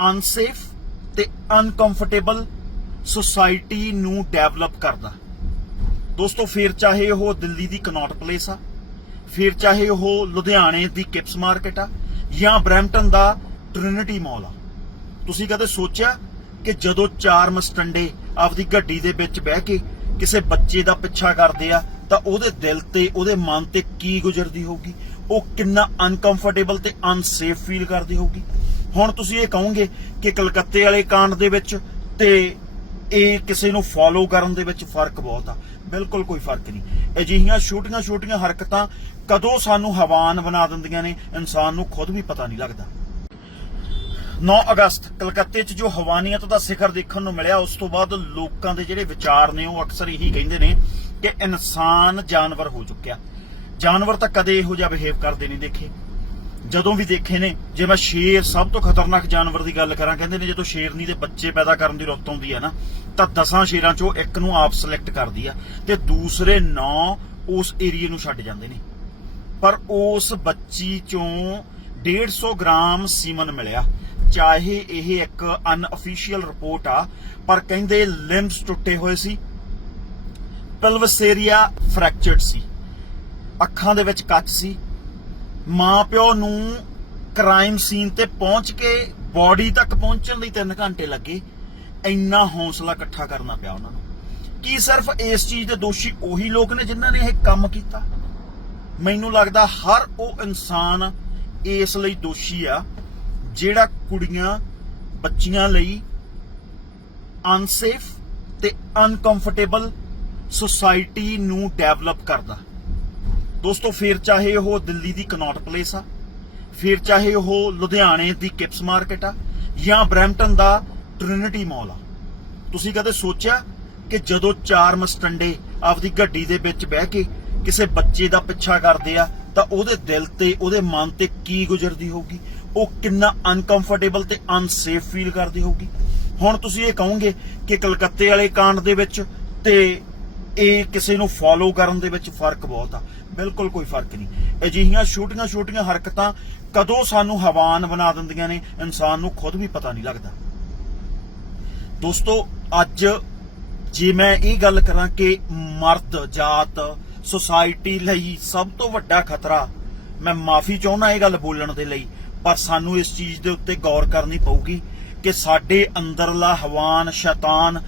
Unsafe ਤੇ uncomfortable society ਨੂੰ develop ਕਰਦਾ। ਦੋਸਤੋ, ਫਿਰ ਚਾਹੇ ਉਹ ਦਿੱਲੀ ਦੀ ਕਨੌਟ ਪਲੇਸ ਆ, ਫਿਰ ਚਾਹੇ ਉਹ ਲੁਧਿਆਣੇ ਦੀ ਕਿਪਸ ਮਾਰਕੀਟ ਆ, ਜਾਂ ਬਰੈਂਪਟਨ ਦਾ ਟ੍ਰਿਨਿਟੀ ਮਾਲ ਆ। ਤੁਸੀਂ ਕਦੇ ਸੋਚਿਆ ਕਿ ਜਦੋਂ ਚਾਰ ਮਸਟੰਡੇ ਆਪਦੀ ਗੱਡੀ ਦੇ ਵਿੱਚ ਬਹਿ ਕੇ ਕਿਸੇ ਬੱਚੇ ਦਾ ਪਿੱਛਾ ਕਰਦੇ ਆ, ਤਾਂ ਉਹਦੇ ਦਿਲ ਤੇ, ਉਹਦੇ ਮਨ ਤੇ ਕੀ ਗੁਜ਼ਰਦੀ ਹੋਊਗੀ? ਉਹ ਕਿੰਨਾ ਅਨਕੰਫਰਟੇਬਲ ਤੇ ਅਨਸੇਫ ਫੀਲ ਕਰਦੀ ਹੋਊਗੀ? ਹੁਣ ਤੁਸੀਂ ਇਹ ਕਹੋਗੇ ਕਿ ਕਲਕੱਤੇ ਵਾਲੇ ਕਾਂਡ ਦੇ ਵਿੱਚ ਤੇ ਇਹ ਕਿਸੇ ਨੂੰ ਫੋਲੋ ਕਰਨ ਦੇ ਵਿੱਚ ਫ਼ਰਕ ਬਹੁਤ ਆ। ਬਿਲਕੁਲ ਕੋਈ ਫ਼ਰਕ ਨਹੀਂ। ਅਜਿਹੀਆਂ ਛੋਟੀਆਂ ਛੋਟੀਆਂ ਹਰਕਤਾਂ ਕਦੋਂ ਸਾਨੂੰ ਹਵਾਨ ਬਣਾ ਦਿੰਦੀਆਂ ਨੇ, ਇਨਸਾਨ ਨੂੰ ਖੁਦ ਵੀ ਪਤਾ ਨਹੀਂ ਲੱਗਦਾ। 9 ਅਗਸਤ, ਕਲਕੱਤੇ 'ਚ ਜੋ ਹਵਾਨੀਅਤ ਦਾ ਸਿਖਰ ਦੇਖਣ ਨੂੰ ਮਿਲਿਆ, ਉਸ ਤੋਂ ਬਾਅਦ ਲੋਕਾਂ ਦੇ ਜਿਹੜੇ ਵਿਚਾਰ ਨੇ, ਉਹ ਅਕਸਰ ਇਹੀ ਕਹਿੰਦੇ ਨੇ ਕਿ ਇਨਸਾਨ ਜਾਨਵਰ ਹੋ ਚੁੱਕਿਆ। ਜਾਨਵਰ ਤਾਂ ਕਦੇ ਇਹੋ ਜਿਹਾ ਬਿਹੇਵ ਕਰਦੇ ਨਹੀਂ ਦੇਖੇ। ਜਦੋਂ ਵੀ ਦੇਖੇ ਨੇ, ਜੇ ਮੈਂ ਸ਼ੇਰ ਸਭ ਤੋਂ ਖਤਰਨਾਕ ਜਾਨਵਰ ਦੀ ਗੱਲ ਕਰਾਂ, ਕਹਿੰਦੇ ਨੇ ਜਦੋਂ ਸ਼ੇਰਨੀ ਦੇ ਬੱਚੇ ਪੈਦਾ ਕਰਨ ਦੀ ਰੁੱਤ ਆਉਂਦੀ ਹੈ ਨਾ, ਤਾਂ ਦਸਾਂ ਸ਼ੇਰਾਂ ਚੋਂ ਇੱਕ ਨੂੰ ਆਪ ਸਿਲੈਕਟ ਕਰਦੀ ਆ ਤੇ ਦੂਸਰੇ 9 ਉਸ ਏਰੀਏ ਨੂੰ ਛੱਡ ਜਾਂਦੇ ਨੇ। ਪਰ ਉਸ ਬੱਚੀ ਚੋਂ 150 ਗ੍ਰਾਮ ਸੀਮਨ ਮਿਲਿਆ, ਚਾਹੇ ਇਹ ਇੱਕ ਅਨਅਫੀਸ਼ੀਅਲ ਰਿਪੋਰਟ ਆ, ਪਰ ਕਹਿੰਦੇ ਲਿੰਬਸ ਟੁੱਟੇ ਹੋਏ ਸੀ pelvis area ਫ੍ਰੈਕਚਰਡ ਸੀ, ਅੱਖਾਂ ਦੇ ਵਿੱਚ ਕੱਚ ਸੀ ਮਾਂ ਪਿਓ ਨੂੰ ਕ੍ਰਾਈਮ ਸੀਨ ਤੇ ਪਹੁੰਚ ਕੇ ਬਾਡੀ ਤੱਕ ਪਹੁੰਚਣ ਲਈ 3 ਘੰਟੇ ਲੱਗੇ, ਇੰਨਾ ਹੌਸਲਾ ਇਕੱਠਾ ਕਰਨਾ ਪਿਆ ਉਹਨਾਂ ਨੂੰ। ਕੀ ਸਿਰਫ ਇਸ ਚੀਜ਼ ਦੇ ਦੋਸ਼ੀ ਉਹੀ ਲੋਕ ਨੇ ਜਿਨ੍ਹਾਂ ਨੇ ਇਹ ਕੰਮ ਕੀਤਾ? ਮੈਨੂੰ ਲੱਗਦਾ ਹਰ ਉਹ ਇਨਸਾਨ ਇਸ ਲਈ ਦੋਸ਼ੀ ਆ, ਜਿਹੜਾ ਕੁੜੀਆਂ, ਬੱਚੀਆਂ ਲਈ ਅਨਸੇਫ ਤੇ ਅਨਕੰਫਰਟੇਬਲ ਸੁਸਾਇਟੀ ਨੂੰ ਡਿਵੈਲਪ ਕਰਦਾ। ਦੋਸਤੋ, ਫਿਰ ਚਾਹੇ ਉਹ ਦਿੱਲੀ ਦੀ ਕਨੌਟ ਪਲੇਸ ਆ, ਫਿਰ ਚਾਹੇ ਉਹ ਲੁਧਿਆਣੇ ਦੀ ਕਿਪਸ ਮਾਰਕੀਟ ਆ, ਜਾਂ ਬਰੈਂਪਟਨ ਦਾ ਟ੍ਰਿਨਿਟੀ ਮਾਲ ਆ। ਤੁਸੀਂ ਕਦੇ ਸੋਚਿਆ ਕਿ ਜਦੋਂ ਚਾਰ ਮਸਟੰਡੇ ਆਪਦੀ ਗੱਡੀ ਦੇ ਵਿੱਚ ਬਹਿ ਕੇ ਕਿਸੇ ਬੱਚੇ ਦਾ ਪਿੱਛਾ ਕਰਦੇ ਆ, ਤਾਂ ਉਹਦੇ ਦਿਲ ਤੇ, ਉਹਦੇ ਮਨ ਤੇ ਕੀ ਗੁਜ਼ਰਦੀ ਹੋਊਗੀ? ਉਹ ਕਿੰਨਾ ਅਨਕੰਫਰਟੇਬਲ ਤੇ ਅਨਸੇਫ ਫੀਲ ਕਰਦੀ ਹੋਊਗੀ? ਹੁਣ ਤੁਸੀਂ ਇਹ ਕਹੋਗੇ ਕਿ ਕਲਕੱਤੇ ਵਾਲੇ ਕਾਂਡ ਦੇ ਵਿੱਚ ਤੇ ਇਹ ਕਿਸੇ ਨੂੰ ਫੋਲੋ ਕਰਨ ਦੇ ਵਿੱਚ ਫ਼ਰਕ ਬਹੁਤ ਆ। ਬਿਲਕੁਲ ਕੋਈ ਫ਼ਰਕ ਨਹੀਂ। ਅਜਿਹੀਆਂ ਛੋਟੀਆਂ ਛੋਟੀਆਂ ਹਰਕਤਾਂ ਕਦੋਂ ਸਾਨੂੰ ਹਵਾਨ ਬਣਾ ਦਿੰਦੀਆਂ ਨੇ, ਇਨਸਾਨ ਨੂੰ ਖੁਦ ਵੀ ਪਤਾ ਨਹੀਂ ਲੱਗਦਾ। ਦੋਸਤੋ, ਅੱਜ ਜੇ ਮੈਂ ਇਹ ਗੱਲ ਕਰਾਂ ਕਿ ਮਰਦ, ਜਾਤ ਸੁਸਾਇਟੀ ਲਈ ਸਭ ਤੋਂ ਵੱਡਾ ਖਤਰਾ, ਮੈਂ ਮਾਫੀ ਚਾਹੁੰਦਾ ਇਹ ਗੱਲ ਬੋਲਣ ਦੇ ਲਈ, ਪਰ ਸਾਨੂੰ ਇਸ ਚੀਜ਼ ਦੇ ਉੱਤੇ ਗੌਰ ਕਰਨੀ ਪਊਗੀ ਕਿ ਸਾਡੇ ਅੰਦਰਲਾ ਹਵਾਨ, ਸ਼ੈਤਾਨ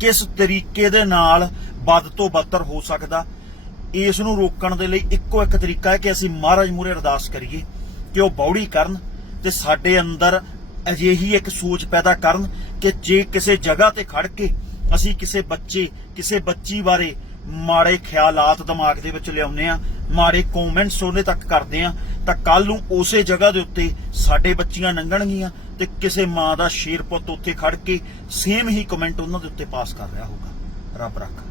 ਕਿਸ ਤਰੀਕੇ ਦੇ ਨਾਲ ਵੱਧ ਤੋਂ ਬੱਤਰ ਹੋ ਸਕਦਾ। ਇਸ ਨੂੰ ਰੋਕਣ ਦੇ ਲਈ ਇੱਕੋ ਇੱਕ ਤਰੀਕਾ ਹੈ ਕਿ ਅਸੀਂ ਮਹਾਰਾਜ ਮੂਰੇ ਅਰਦਾਸ ਕਰੀਏ ਕਿ ਉਹ ਬੌੜੀ ਕਰਨ ਤੇ ਸਾਡੇ ਅੰਦਰ ਅਜਿਹੀ ਇੱਕ ਸੋਚ ਪੈਦਾ ਕਰਨ ਕਿ ਜੇ ਕਿਸੇ ਜਗ੍ਹਾ ਤੇ ਖੜ ਕੇ ਅਸੀਂ ਕਿਸੇ ਬੱਚੇ, ਕਿਸੇ ਬੱਚੀ ਬਾਰੇ ਮਾੜੇ ਖਿਆਲਾਤ ਦਿਮਾਗ ਦੇ ਵਿੱਚ ਲਿਆਉਂਦੇ ਆ ਮਾੜੇ ਕਮੈਂਟਸ ਉਹਨੇ ਤੱਕ ਕਰਦੇ ਆ ਤਾਂ ਕੱਲ ਨੂੰ ਉਸੇ ਜਗ੍ਹਾ ਦੇ ਉੱਤੇ ਸਾਡੇ ਬੱਚੀਆਂ ਲੰਘਣਗੀਆਂ ਤੇ ਕਿਸੇ ਮਾਂ ਦਾ ਸ਼ੇਰ ਪੁੱਤ ਉੱਥੇ ਖੜ ਕੇ ਸੇਮ ਹੀ ਕਮੈਂਟ ਉਹਨਾਂ ਦੇ ਉੱਤੇ ਪਾਸ ਕਰ ਰਿਹਾ ਹੋਊਗਾ। ਰੱਬ ਰੱਖ।